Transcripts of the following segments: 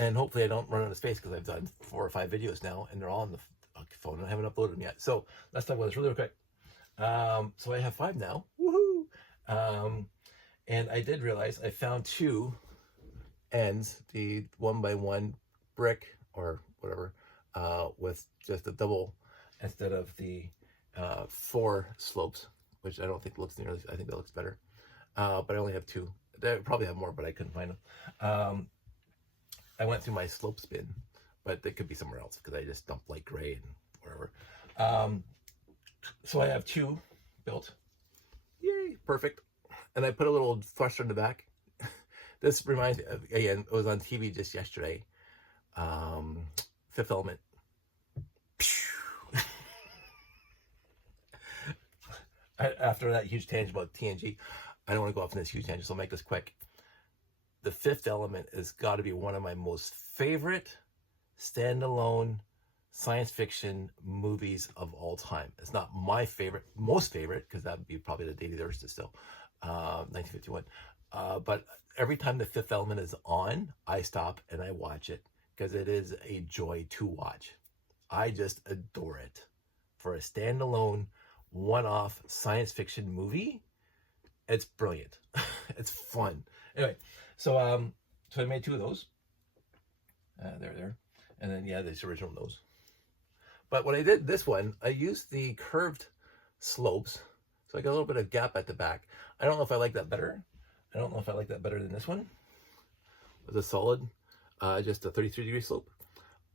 And hopefully I don't run out of space because I've done 4 or 5 videos now and they're all on the phone and I haven't uploaded them yet. So let's talk about this really quick. So I have 5 now. Woohoo! And I did realize I found 2 ends, the 1x1 brick or whatever, with just a double instead of the 4 slopes, which I don't think looks nearly, I think that looks better. But I only have 2. I probably have more, but I couldn't find them. I went through my slope spin, but they could be somewhere else because I just dumped light gray and whatever. So I have 2 built. Yay, perfect. And I put a little thruster in the back. This reminds me, again, it was on TV just yesterday. Fifth Element. After that huge tangent about TNG, I don't want to go off on this huge tangent, so I'll make this quick. The Fifth Element has got to be one of my most favorite standalone science fiction movies of all time. It's not my favorite, most favorite, because that would be probably The Day the Earth Stood Still, 1951. But every time The Fifth Element is on, I stop and I watch it because it is a joy to watch. I just adore it. For a standalone, one-off science fiction movie, it's brilliant. It's fun. Anyway, so I made 2 of those. There. And then, yeah, this original nose. But when I did this one, I used the curved slopes. So I got a little bit of gap at the back. I don't know if I like that better. I don't know if I like that better than this one. With a solid, just a 33-degree slope.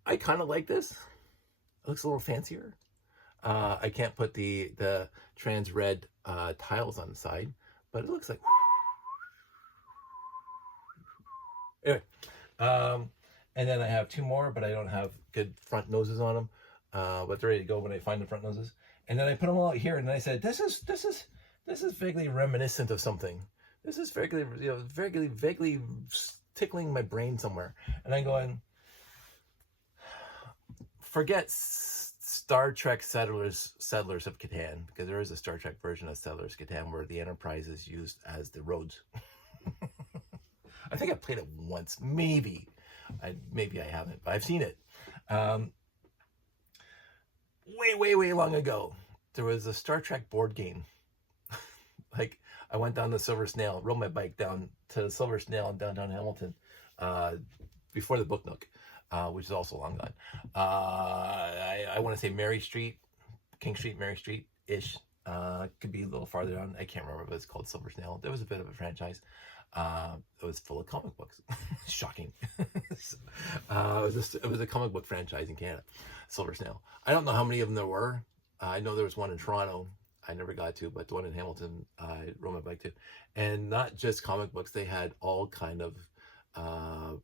I kind of like this. It looks a little fancier. I can't put the trans red tiles on the side, but it looks like. Anyway, and then I have 2 more, but I don't have good front noses on them. But they're ready to go when I find the front noses. And then I put them all out here, and then I said, this is vaguely reminiscent of something. This is vaguely, vaguely tickling my brain somewhere. And I'm going, forget Star Trek Settlers of Catan, because there is a Star Trek version of Settlers of Catan where the Enterprise is used as the roads. I think I played it once, maybe I haven't, but I've seen it. Way long ago, there was a Star Trek board game. Like, I went down the Silver Snail, rode my bike down to the Silver Snail in downtown Hamilton, before the Book Nook, which is also long gone. I want to say Mary Street, King Street, Mary Street-ish. Could be a little farther down. I can't remember, but it's called Silver Snail. There was a bit of a franchise. It was full of comic books. Shocking. It was a comic book franchise in Canada, Silver Snail. I don't know how many of them there were. I know there was one in Toronto. I never got to, but the one in Hamilton, I rode my bike to. And not just comic books. They had all kind of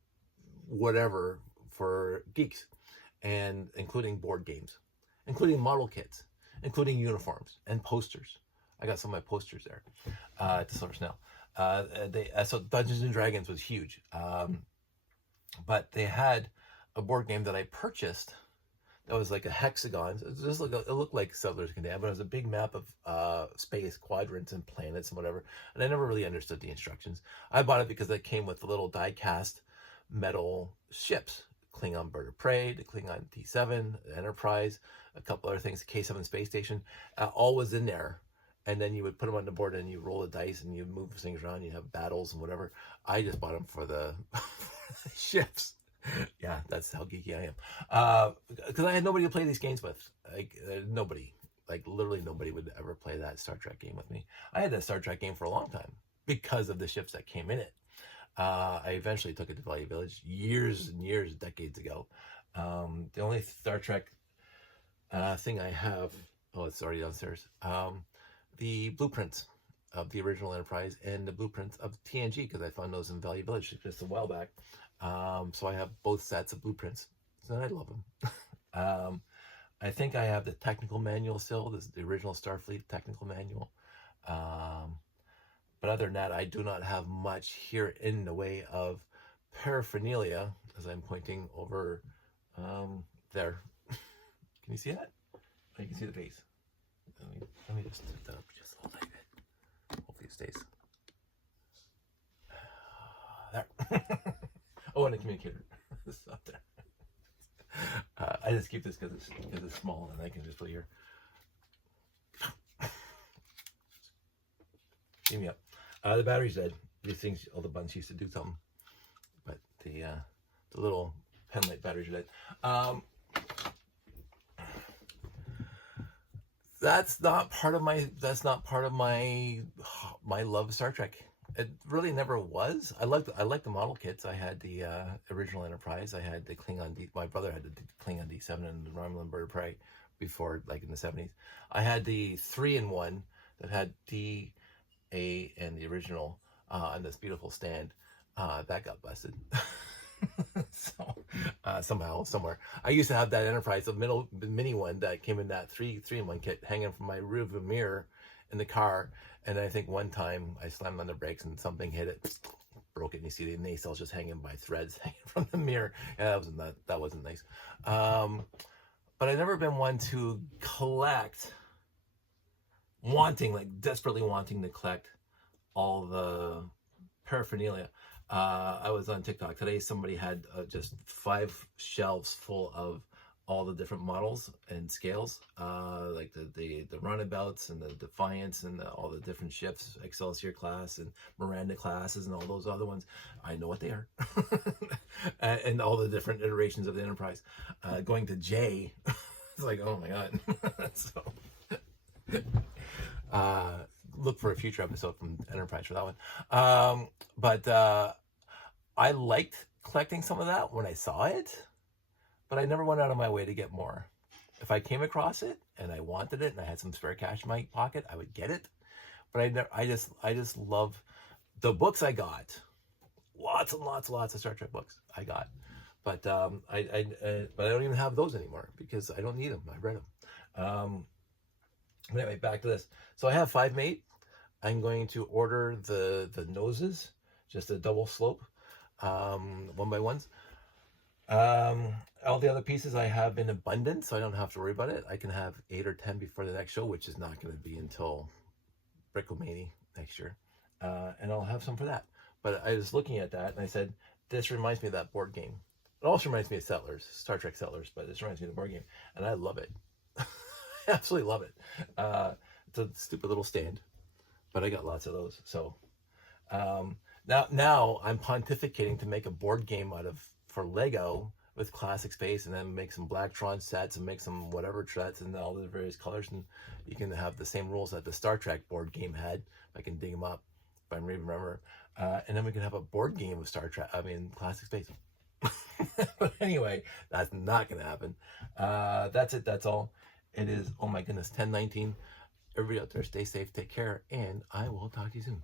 whatever for geeks, and including board games, including model kits, including uniforms and posters. I got some of my posters there at the Silver Snail. So Dungeons and Dragons was huge, but they had a board game that I purchased that was like a hexagon. It looked like Settlers of Catan, but it was a big map of space, quadrants, and planets and whatever. And I never really understood the instructions. I bought it because it came with the little die-cast metal ships: Klingon Bird of Prey, the Klingon T7, the Enterprise, a couple other things, the K7 space station, all was in there. And then you would put them on the board and you roll the dice and you move things around. You have battles and whatever. I just bought them for the ships. Yeah, that's how geeky I am. Because I had nobody to play these games with. Nobody. Literally nobody would ever play that Star Trek game with me. I had that Star Trek game for a long time because of the ships that came in it. I eventually took it to Value Village years and years, decades ago. The only Star Trek thing I have, it's already downstairs. The blueprints of the original Enterprise and the blueprints of TNG, because I found those in Value Village just a while back. So I have both sets of blueprints. So I love them. I think I have the technical manual still, the original Starfleet technical manual. But other than that, I do not have much here in the way of paraphernalia, as I'm pointing over there. Can you see that? Oh, you can see the base. Let me just lift that up just a little bit. Hopefully it stays. There. Oh, and a communicator. I just keep this because it's small and I can just put it here. Beam me up. The battery's dead. These things, all the buttons used to do something, but the little pen light batteries are dead. That's not part of my love of Star Trek. It really never was. I liked the model kits. I had the original Enterprise. I had the Klingon D. My brother had the Klingon D7 and the Romulan Bird of Prey before, like in the 70s. I had the 3-in-1 that had D, A, and the original on this beautiful stand. That got busted. So somehow, somewhere, I used to have that Enterprise, the mini one that came in that 3-in-1 kit, hanging from my rearview mirror in the car. And I think one time I slammed on the brakes and something hit it, broke it, and you see the nacelles just hanging by threads hanging from the mirror. Yeah, that wasn't nice. But I've never been one to collect, desperately wanting to collect all the paraphernalia. I was on TikTok today. Somebody had just 5 shelves full of all the different models and scales, like the runabouts and the Defiance and all the different ships, Excelsior class and Miranda classes and all those other ones. I know what they are. And all the different iterations of the Enterprise. Going to J, it's like, oh my God. So look for a future episode from Enterprise for that one. But I liked collecting some of that when I saw it, but I never went out of my way to get more. If I came across it and I wanted it and I had some spare cash in my pocket, I would get it. But I just love the books I got. Lots and lots of Star Trek books I got. But I don't even have those anymore because I don't need them. I read them. Anyway, back to this. So I have 5 mate. I'm going to order the noses, just a double slope, 1x1s. All the other pieces I have in abundance, so I don't have to worry about it. I can have 8 or 10 before the next show, which is not going to be until Bricklemania next year. And I'll have some for that. But I was looking at that and I said, this reminds me of that board game. It also reminds me of Settlers, Star Trek Settlers, but this reminds me of the board game. And I love it. I absolutely love it. It's a stupid little stand, but I got lots of those. So now I'm pontificating to make a board game for Lego with classic space, and then make some Blacktron sets and make some whatever sets and all the various colors, and you can have the same rules that the Star Trek board game had. I can dig them up if I remember, and then we can have a board game of classic space. But anyway, that's not gonna happen. That's it. That's all. It is, oh my goodness, 10:19. Everybody out there, stay safe, take care, and I will talk to you soon.